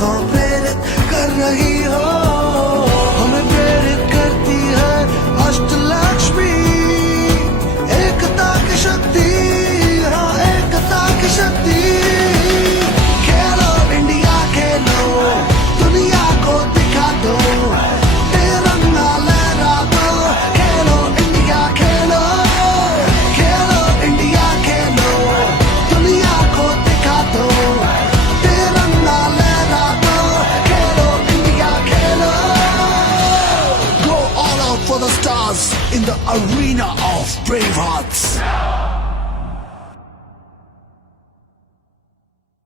हाँ प्रेरित कर रही हो, हमें प्रेरित करती है अष्टलक्ष्मी। एकता की शक्ति, हाँ एकता की शक्ति। खेलो इंडिया खेलो, दुनिया को दिखा दो, तिरंगा लहरा दो। खेलो इंडिया खेलो, खेलो इंडिया खेलो, दुनिया को दिखा दो, तिरंगा लहरा दो। खेलो India Khelo, go all out for the stars in the arena of brave hearts.